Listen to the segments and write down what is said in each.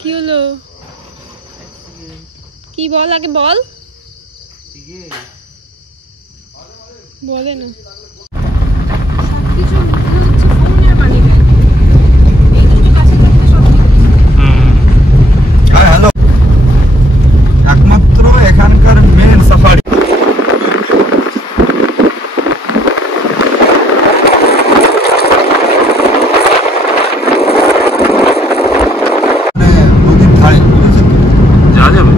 কি হলো? কি বল আগে বল। বলে না হ্যালো, একমাত্র এখানকার মেন সাফারি। নদীর ধারে যাওয়া যাবে।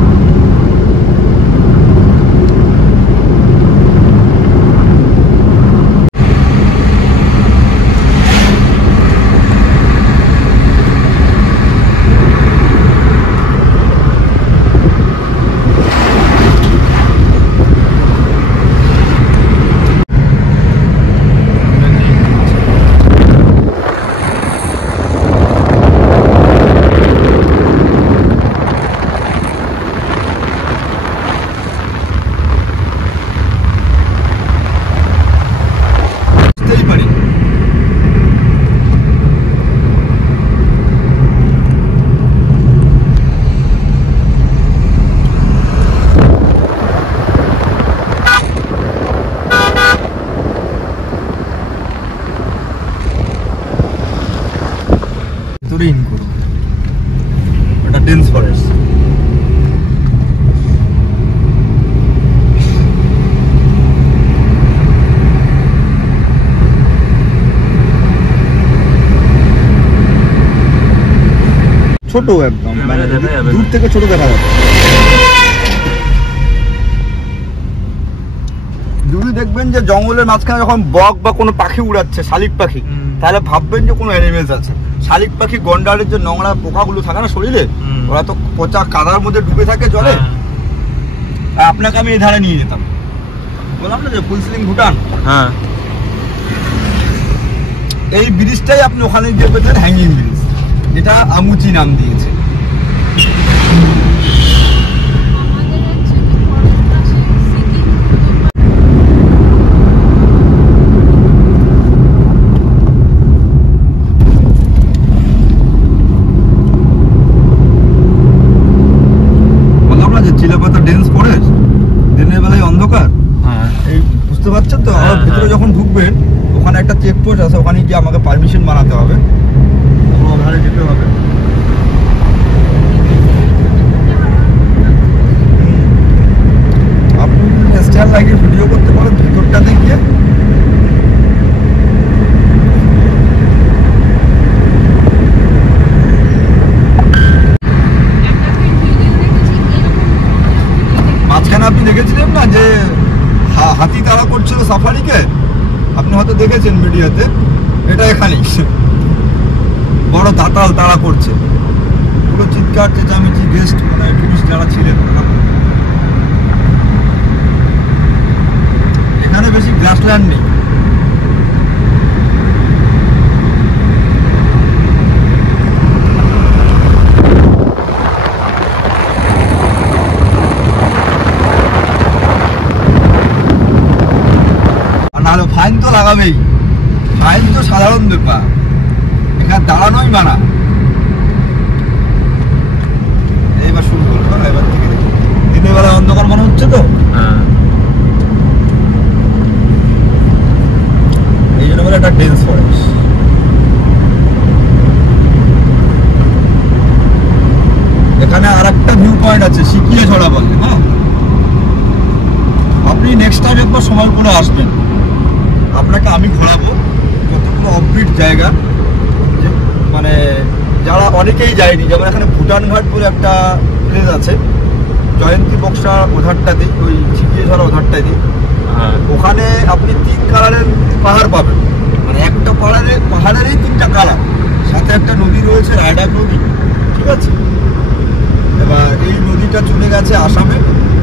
এটা ডেন্স ফরেস্ট। ছোট একদম, দূর থেকে ছোট দেখা যাচ্ছে। যদি দেখবেন যে জঙ্গলের মাঝখানে যখন বক বা কোনো পাখি উড়াচ্ছে, শালিক পাখি, তাহলে ভাববেন যে কোনো অ্যানিমেলস আছে। শালিক পাখি গন্ডারের যে নোংরা পোকাগুলো থাকে না শরীরে, ওরা তো পচা কাদার মধ্যে ডুবে থাকে জলে। আপনাকে আমি এই ধারে নিয়ে যেতাম, বললাম না যে ফুলসিলিং ভুটান, হ্যাঁ এই ব্রিজটাই আপনি ওখানে গিয়ে পেতেন হ্যাঙ্গিং ব্রিজ, যেটা আমুচি নাম দিয়েছে। চিলাপাতা ডেন্স ফরেস্ট, দিনের বেলায় অন্ধকার, এই বুঝতে পারছেন তো। আমার ভিতরে যখন ঢুকবেন ওখানে একটা চেকপোস্ট আছে, ওখানে গিয়ে আমাকে পারমিশন বানাতে হবে, ওখানে যেতে হবে। আপনি স্টাইল লাগিয়ে ভিডিও করতে পারেন ভিতরটাতে গিয়ে। মাঝখানে আপনি দেখেছিলেন না যে হাতি তাড়া করছিল সাফারিকে, আপনি হয়তো দেখেছেন মিডিয়াতে। এটা এখানেই বড় দাতাল তাড়া করছে, পুরো চিৎকার চেঁচামেচি, গেস্ট মানে টুরিস্ট যারা ছিলেন। এখানে বেশি গ্রাসল্যান্ড নেই, নাহলে ফাইন তো লাগাবেই। ফাইন তো সাধারণ ব্যাপার, এখানে দাঁড়ানোই মানা। এইবার শুরু করবো, এবার থেকে দেখি দিনের বেলা অন্ধকার মনে হচ্ছে তো, এই জন্য বলে একটা ডেন্স ফরেস্ট। এখানে আর একটা ভিউ পয়েন্ট আছে, সিকিয়ে ছড়া বলে। হ্যাঁ, আপনি নেক্সট টাইম একবার সময় করে আসবেন, আপনাকে আমি ঘোরাবো কতগুলো অফবিট জায়গা, মানে যারা অনেকেই যায়নি। যেমন এখানে ভুটান ঘাট বলে একটা প্লেস আছে, জয়ন্তী বক্সা ওধারটা দিই, ওই ছিটিয়ে ধরা ওধারটা দিই। ওখানে আপনি 3 কালারের পাহাড় পাবেন, মানে একটা পাহাড়েরই 3টা কালার, সাথে একটা নদী রয়েছে, রায়ডাক নদী, ঠিক আছে। এবার এই নদীটা চলে গেছে আসামে,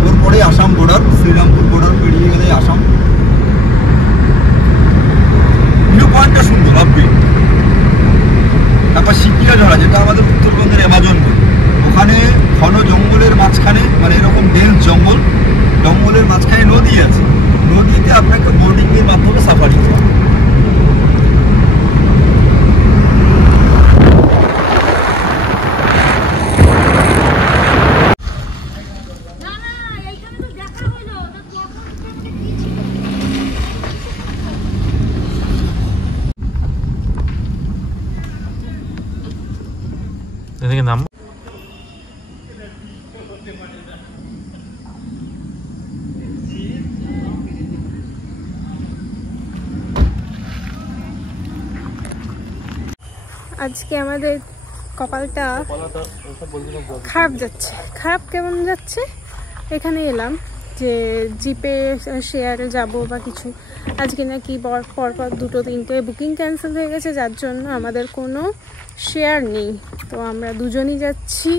ওর পরে আসাম বর্ডার, শ্রীরামপুর বর্ডার পেরিয়ে গেলে আসাম। ভিউ পয়েন্টটা সুন্দর, আপনি তারপর সিকিয়া ঝরা, যেটা আমাদের উত্তরবঙ্গের অ্যামাজন, ওখানে ঘন জঙ্গলের মাঝখানে, মানে এরকম ডেন্স জঙ্গল, জঙ্গলের মাঝখানে নদী আছে। নদীতে আপনাকে বোর্ডিংয়ের মাধ্যমে সাফারি করা। এদিকে নাম আজকে আমাদের কপালটা খারাপ যাচ্ছে। খারাপ কেমন যাচ্ছে? এখানে এলাম যে জিপে শেয়ারে যাব বা কিছু, আজকে নাকি পরপর 2-3টে বুকিং ক্যান্সেল হয়ে গেছে, যার জন্য আমাদের কোনো শেয়ার নেই। তো আমরা দুজনই যাচ্ছি,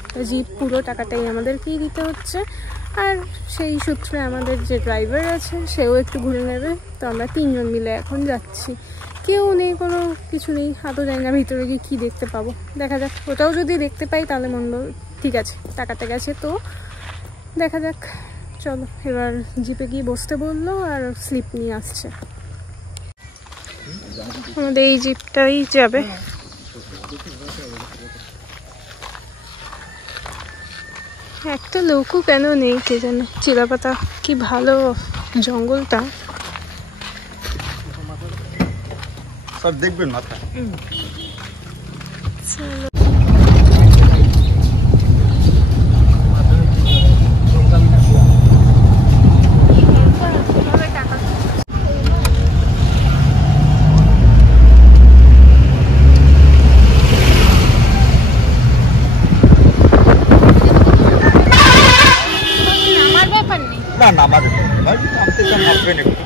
একটা জিপ পুরো টাকাটাই আমাদেরকেই দিতে হচ্ছে। আর সেই সূত্রে আমাদের যে ড্রাইভার আছে সেও একটু ঘুরে নেবে। তো আমরা 3জন মিলে এখন যাচ্ছি, কেউ নেই, কোনো কিছু নেই, হাতও যায় না ভিতরে গিয়ে কী দেখতে পাবো। দেখা যাক, ওটাও যদি দেখতে পাই তাহলে মনে ঠিক আছে, টাকাটা গেছে তো দেখা যাক। চলো এবার জিপে গিয়ে বসতে বললো আর স্লিপ নিয়ে আসছে। আমাদের এই জিপটাই যাবে। একটা লোকও কেন নেই কে জানে। চিলাপাতা কি ভালো জঙ্গলটা। স্যার দেখবেন মাথা। না নামার ভাই, নামতে চান নামবেন একটু।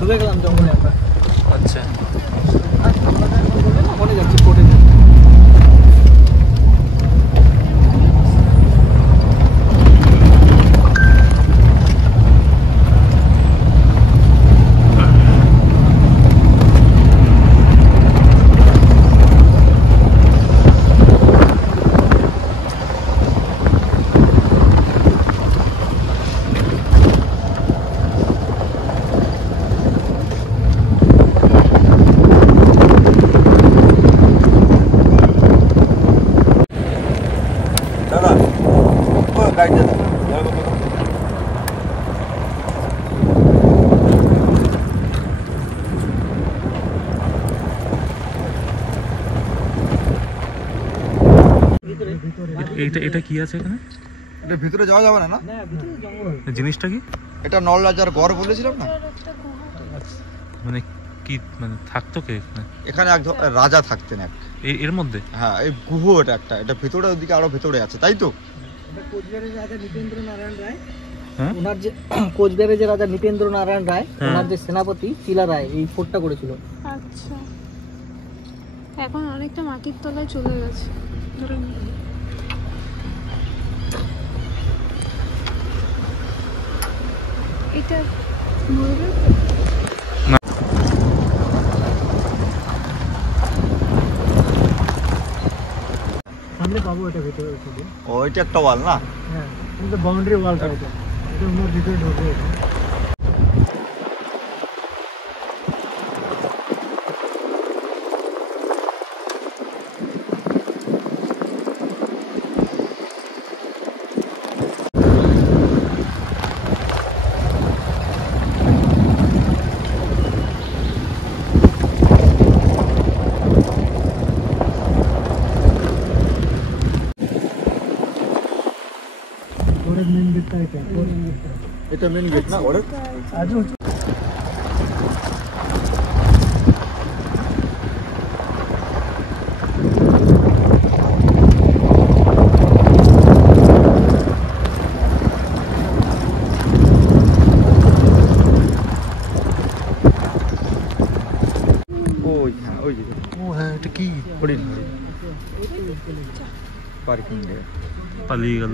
ডুবে গেলাম জঙ্গলে আমরা। আচ্ছা মনে যাচ্ছি কোটে। দাদা ও গাইড দাদা এটা কি আছে এখানে? এটা ভিতরে যাওয়া যাবে না? না জিনিসটা কি? এটা নলরাজার গড় বলেছিলাম না, মানে কি মানে থাকতো কে এখানে? এখানে এক রাজা থাকতেন এক এর মধ্যে। হ্যাঁ এই গুহ, এটা একটা, এটা ভিতরে ওদিকে আরো ভিতরে আছে, তাই তো? কোচবিহারের রাজা নৃপেন্দ্র নারায়ণ রায়, হ্যাঁ ওনার যে কোচবিহারের যে রাজা নৃপেন্দ্র নারায়ণ রায়, ওনার যে সেনাপতি চিলা রায় এই ফোর্টটা করেছিল। আচ্ছা, এখন অনেকটা মাটির তলায় চলে গেছে। এটা ময়ূরের সামনে পাবো এটা ভিতরে। ও এটা একটা ওয়াল না? হ্যাঁ, কিন্তু বাউন্ডারি ওয়ালটা এটা, এটা ওনার ভিতরে ঢুকবে। এটা মেন গেট না ওর? ওই হ্যাঁ ওই যে, ও হ্যাঁ, এটা কি? হরিণ পার্কিং এ পালিয়ে গেল।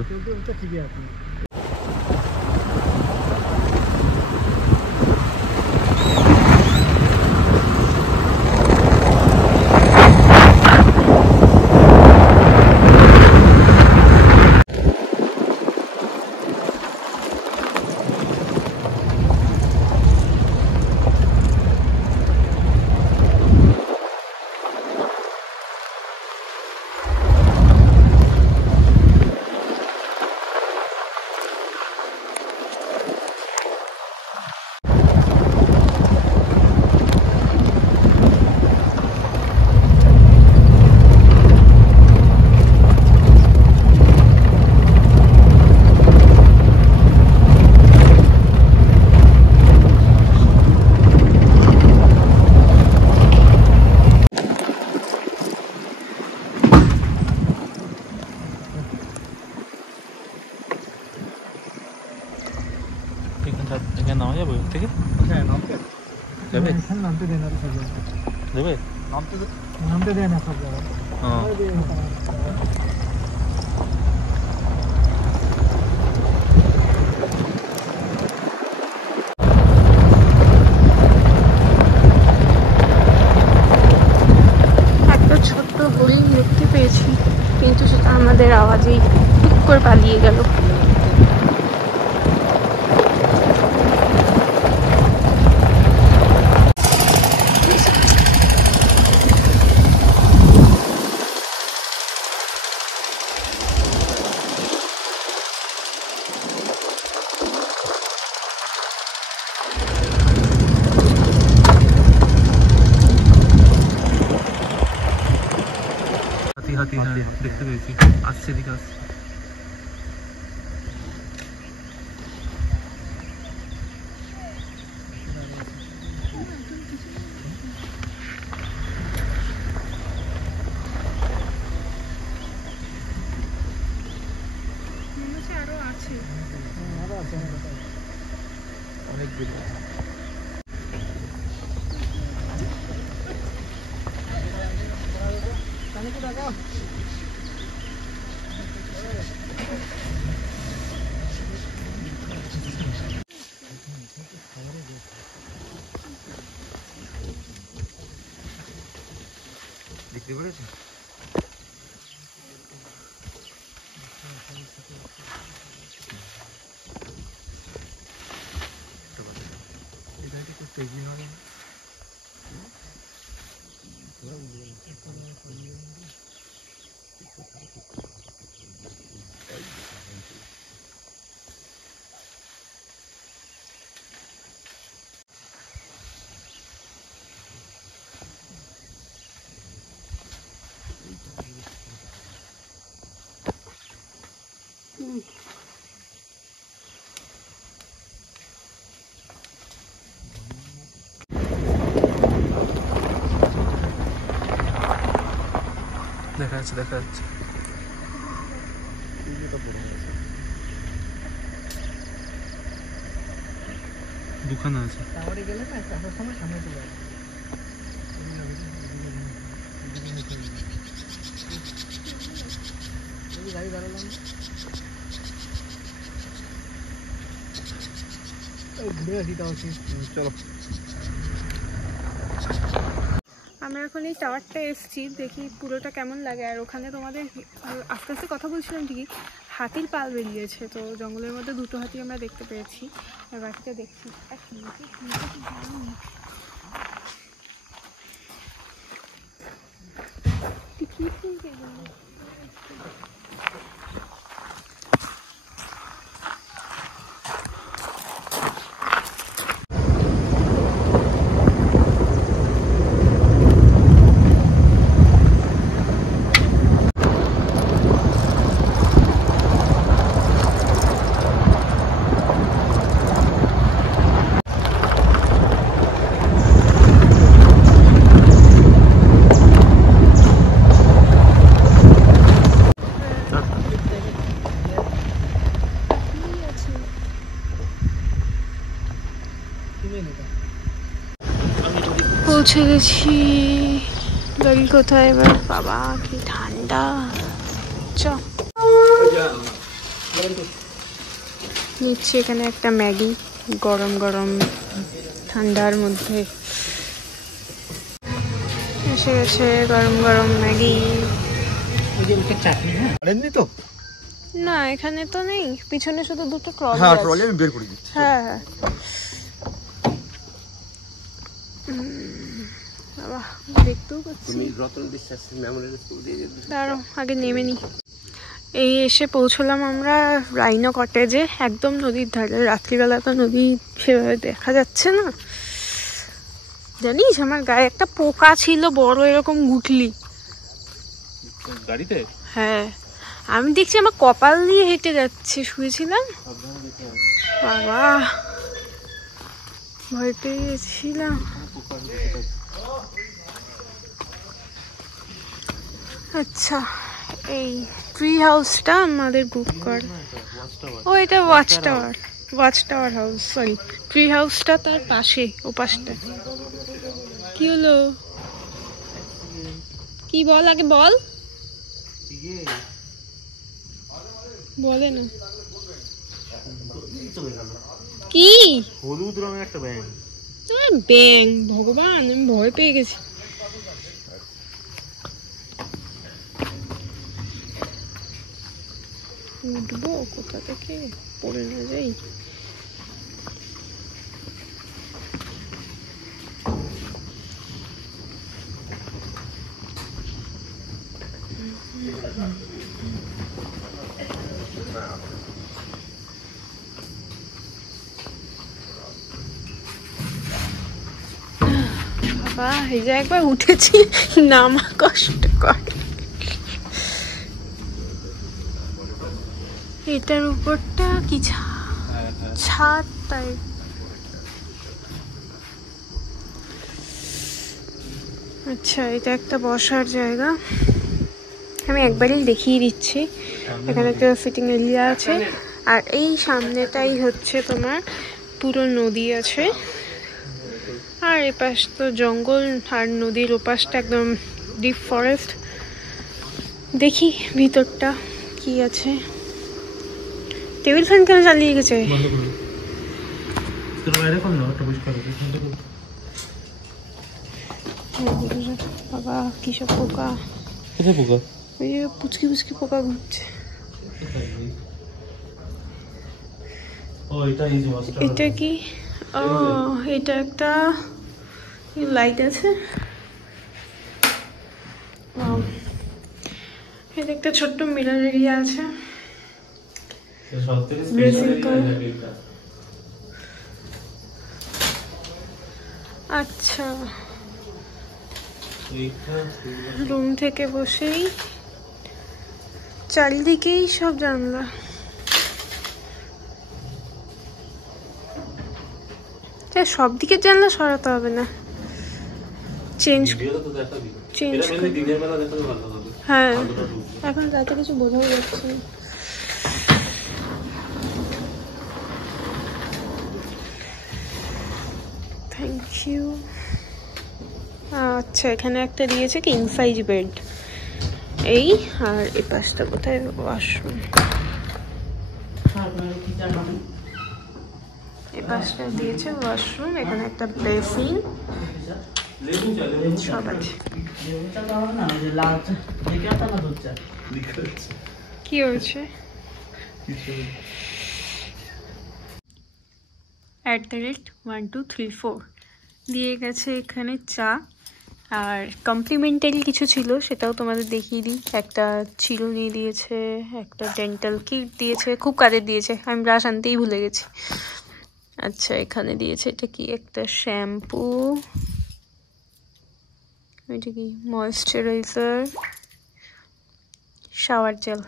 দেবে নামতে দেয় না সব জায়গায়। দেবে নামতে দেয় না সব জায়গায়। একটা ছোট্ট হরিণ দেখতে পেয়েছি, কিন্তু সেটা আমাদের আওয়াজেই ঠিক করে পালিয়ে গেল। হাতি হ্যাঁ দেখতে পেয়েছি, আসছে দিকে আসছে। আরো আছে অনেকগুলো। দেখতে পেরেছেন? দেখা যাচ্ছে দেখা যাচ্ছে। দুখানা আছে। টাওয়ারে গেলে না আসার সময় সামনে চলে আসবে। গাড়ি দাঁড়ালাম ঘুরে আসি টাওয়ার। চলো। আমরা এখন এই টাওয়ারটা এসেছি, দেখি পুরোটা কেমন লাগে। আর ওখানে তোমাদের আস্তে আস্তে কথা বলছিলাম ঠিকই, হাতির পাল বেরিয়েছে। তো জঙ্গলের মধ্যে দুটো হাতি আমরা দেখতে পেয়েছি, আর বাকিটা দেখছি। পৌঁছে গেছি। গাড়ি কোথায় এবার? বাবা কি ঠান্ডা। চ নিচ্ছি এখানে একটা ম্যাগি, গরম গরম ঠান্ডার মধ্যে এসে গেছে গরম গরম ম্যাগি। চাটনি আনেননি তো? না এখানে তো নেই, পিছনে শুধু দুটো ট্রলি হ্যাঁ আছে। ট্রলি আমি বের করে দিচ্ছি। হ্যাঁ হ্যাঁ বাবা দেখতেও পাচ্ছি। দাঁড়াও আগে নেমে নি। এই এসে পৌঁছলাম আমরা রাইনো কটেজে, একদম নদীর ধারে। রাত্রিবেলা তো নদী সেভাবে দেখা যাচ্ছে না। জানিস আমার গায়ে একটা পোকা ছিল বড় এরকম গুটলি গাড়িতে। হ্যাঁ আমি দেখছি আমার কপাল দিয়ে হেঁটে যাচ্ছে, শুয়েছিলাম বাবা ভয় পেয়ে গেছিলাম। আচ্ছা এই ট্রি হাউসটা আমাদের বুক কর। ও এটা watch tower house, sorry tree হাউসটা তার পাশে, ও পাশটা। কি হলো? কি বল আগে বল। বলে না কি হলুদ রঙের একটা ব্যাং। ব্যাং, ভগবান আমি ভয় পেয়ে গেছি। উঠবো কোথা থেকে, পড়ে না যাই। বাবা এই যে একবার উঠেছি, নামা কষ্ট করে। এটার উপরটা কি ছাদ তাই। আচ্ছা এটা একটা বসার জায়গা, আমি একবারই দেখিয়ে দিচ্ছি। এখানে একটা সিটিং এরিয়া আছে, আর এই সামনেটাই হচ্ছে তোমার পুরো নদী আছে, আর এপাশ তো জঙ্গল, আর নদীর ওপাশটা একদম ডিপ ফরেস্ট। দেখি ভিতরটা কি আছে। টেবিল ফ্যান কেন চালিয়ে গেছে? বাবা কিসব পোকা, পোকা, ওই যে পুচকি পুচকি পোকা ঘুরছে। এটা কি? ও এটা একটা লাইট আছে। এটা একটা ছোট্ট মিরর এরিয়া আছে। আচ্ছা রুম থেকে বসেই চারিদিকেই সব জানলা। সব দিকে জানলা সরাতে হবে না, চেঞ্জ। হ্যাঁ এখন রাতে কিছু বোঝাও যাচ্ছে না। Thank you. আচ্ছা এখানে একটা দিয়েছে কিং সাইজ বেড, এই আর এই পাশটা কোথায় ওয়াশরুম, এই পাশটা দিয়েছে ওয়াশরুম। এখানে একটা বেসিন সব আছে। কি হয়েছে? @1234 দিয়ে গেছে এখানে চা, আর কমপ্লিমেন্টারি কিছু ছিল সেটাও তোমাদের দেখিয়ে দিই। একটা চিরুনি দিয়েছে, একটা ডেন্টাল কিট দিয়েছে, খুব কাজের দিয়েছে, আমি ব্রাশ আনতেই ভুলে গেছি। আচ্ছা এখানে দিয়েছে এটা কি, একটা শ্যাম্পু, এটা কি ময়েশ্চারাইজার, শাওয়ার জেল।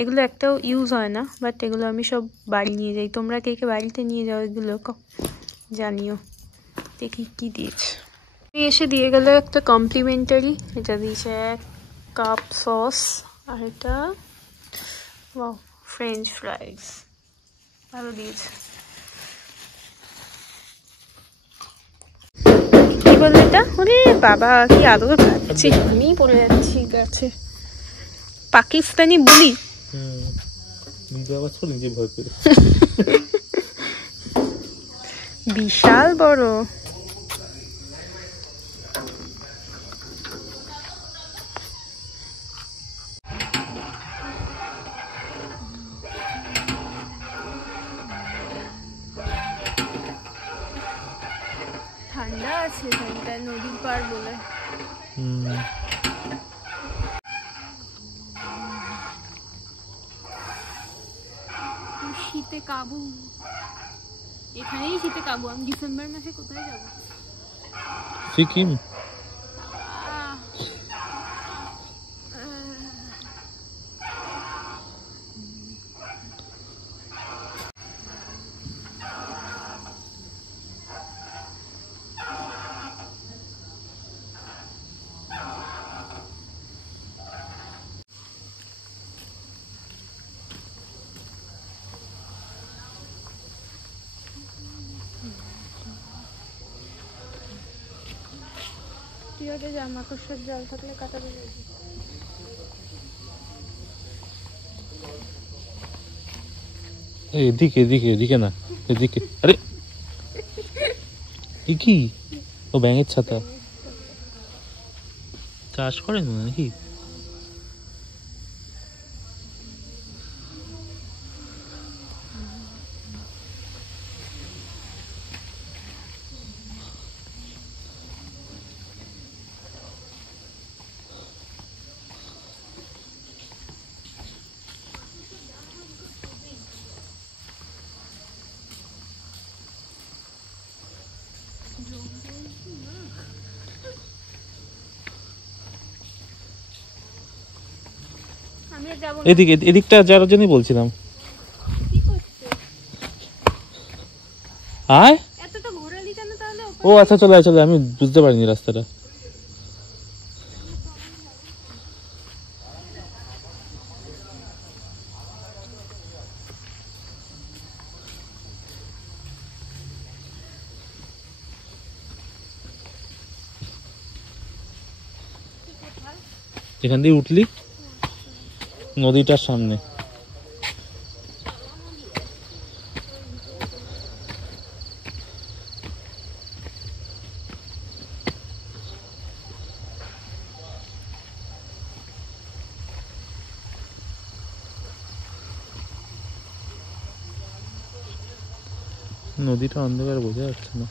এগুলো একটাও ইউজ হয় না, বাট এগুলো আমি সব বাড়ি নিয়ে যাই। তোমরা কে কে বাড়িতে নিয়ে যাও এগুলো জানিও। দেখি কি দিয়েছে। এসে দিয়ে গেল একটা কমপ্লিমেন্টারি, এটা দিয়েছে এক কাপ সস, আর এটা ফ্রেঞ্চ ফ্রাইজ, ভালো দিয়েছে। কি বললো এটা? ওরে বাবা কি আদর খাচ্ছি, আমি পড়ে যাচ্ছি গাছে। পাকিস্তানি বুলি বিশাল বড়। ঠান্ডা আছে এখানটা, নদীর পার বলে। শীতে কাবু, এখানেই শীতে কাবু। আমি ডিসেম্বর মাসে কোথায় যাবো? সিকিম। সাইডে যা মাকড়সার জল থাকলে কাটাবে। এদিকে এদিকে এদিকে না, এদিকে। আরে এ কি? ও ব্যাঙের ছাতা চাষ করেন নাকি? আমি আর যাবো না। এদিকে এদিকটা যাওয়ার জন্যই বলছিলাম। কি করছে? আয়, এতটা ঘোরালি কেন তাহলে? ও আচ্ছা, চলে চলে, আমি বুঝতে পারিনি রাস্তাটা। এখান দিয়ে উঠলি নদীটার সামনে। নদীটা অন্ধকার বোঝা যাচ্ছে না।